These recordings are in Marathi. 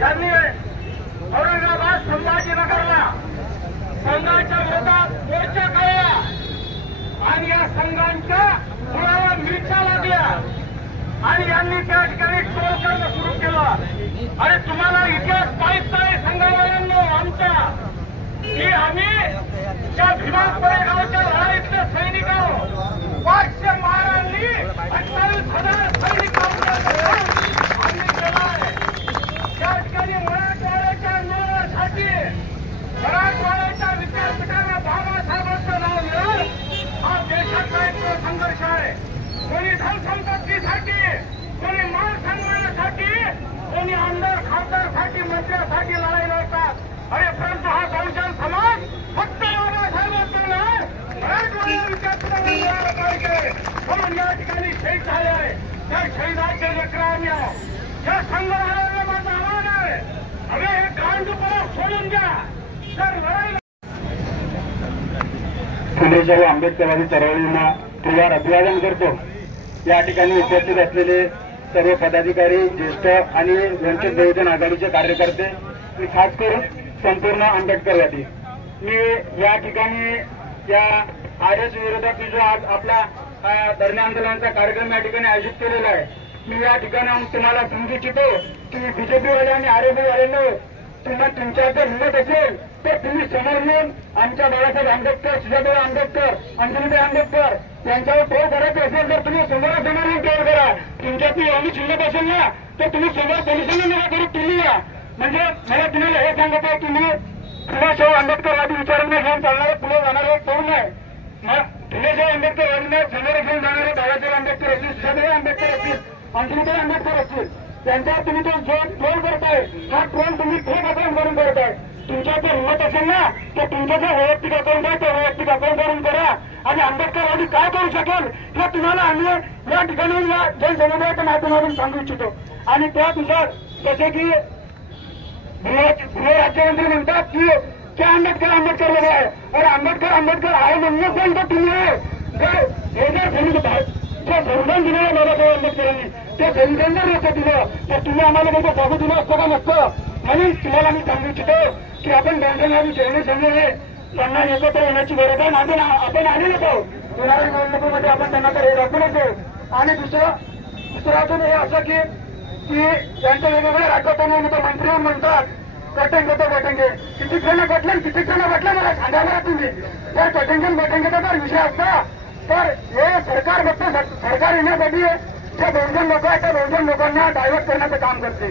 यांनी औरंगाबाद संभाजीनगरला संघाच्या विरोधात मोर्चा काढला आणि या संघांच्या मुळाला मिरच्या लागल्या आणि यांनी त्या ठिकाणी टोल करणं सुरू केलं। आणि तुम्हाला इतिहास माहित नाही संघावाल्यांनो आमचा की आम्ही त्या भीमापुरे गावच्या लढाईतले सैनिक आहोत। 500 महाराजांनी 28,000 सैनिकांचा आम्ही केलाय। त्या ठिकाणी मराठवाड्याच्या आंदोलनासाठी मराठवाड्याच्या विद्यापीठांना बाबासाहेबांचं नाव मिळेल हा देशाचा एक संघर्ष आहे। कोणी धनसंपत्तीसाठी, कोणी मान सन्मानासाठी, कोणी आमदार खासदारसाठी, मंत्र्यासाठी लढाई लढतात। अरे परंतु हा बहुजन समाज फक्त बाबासाहेबांचा नाही मराठवाड्या विद्यापीठाला मिळाला पाहिजे म्हणून या ठिकाणी शहीद झाले आहे। त्या शहीदाचे लेकरं आम्ही आहोत। या संघाला माझं आव्हान आहे, अरे हे गांडूपणा सोडून द्या। जर लढाई फुले आंबेडकरवादी चळवळींना त्रिवार अभिवादन करतो। या ठिकाणी उपस्थित असलेले सर्व पदाधिकारी, ज्येष्ठ आणि वंचित बहुजन आघाडीचे कार्यकर्ते, मी खास करून संपूर्ण आंबेडकरवादी, मी या ठिकाणी या आरएस विरोधात जो आज आपला धरणे आंदोलनाचा कार्यक्रम या ठिकाणी आयोजित केलेला आहे, मी या ठिकाणी तुम्हाला सांगू इच्छितो की बीजेपीवाले आणि आरएसपीवाल्यांना तुमच्या जर हिंमत असेल तर तुम्ही समोर येऊन आमच्या बाळासाहेब आंबेडकर, सुजाताबाई आंबेडकर, अंजलीबाई आंबेडकर यांच्यावर ट्रोल करायचं असेल तर तुम्ही समोरासमोर येऊन ट्रोल करा। तुमच्यातली एवढी शिल्लक असेल ना तर तुम्ही समोर पोलिसांना नका करू, तुम्ही या। म्हणजे मला तुम्हाला हे सांगत आहे की मी फुलेशाहू आंबेडकरवादी विचारांना घेऊन चालणारे पुढे जाणारे तरुण आहे। फुलेशाहू आंबेडकरवादीने समोर घेऊन जाणारे बाळासाहेब आंबेडकर असतील, सुजाताबाई आंबेडकर असतील, अंजलीबाई आंबेडकर असतील, त्यांच्यावर तुम्ही तो जो ट्रोल करताय हा ट्रोल तुम्ही फेक अकाउंट करून करताय। तुमच्या जर हिंमत असेल ना तर तुमचं जे वैयक्तिक अकाउंट आहे ते वैयक्तिक अकाउंट करून करा आणि आंबेडकरवादी काय करू शकेल हे तुम्हाला आम्ही या ठिकाणी या जनसमुदायाच्या माध्यमातून सांगू इच्छितो। आणि त्यानुसार जसे की गृहराज्यमंत्री म्हणतात की आंबेडकर लोक आहे, अरे आंबेडकर आहे म्हणून कोण तर तुम्ही आहे। जे संविधान दिलेलं बाबासाहेब आंबेडकरांनी ते संविधान जर नसतं दिलं तर तुम्ही आम्हाला काही बघू दिलं असतं का नसतं। म्हणून तुम्हाला मी सांगू इच्छितो की आपण बहुजनवादी शैली समूह आहे, त्यांना एकत्र येण्याची गरज आहे। आपण आलेलो आहोत, येणाऱ्या निवडणुकीमध्ये आपण त्यांना तर हे दाखवूनच देऊ। आणि दुसरं अजून हे असं की त्यांच्या वेगवेगळ्या राज्यातून मंत्री म्हणतात कटेंगे किती जण कटले मला सांगायला तुम्ही तर कटेंगेचा जर विषय असता तर हे सरकार फक्त सरकार येण्यासाठी जे बहुजन लोक आहेत त्या बहुजन लोकांना डायव्हर्ट करण्याचं काम करते।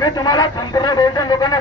मी तुम्हाला संपूर्ण बहुजन लोकांना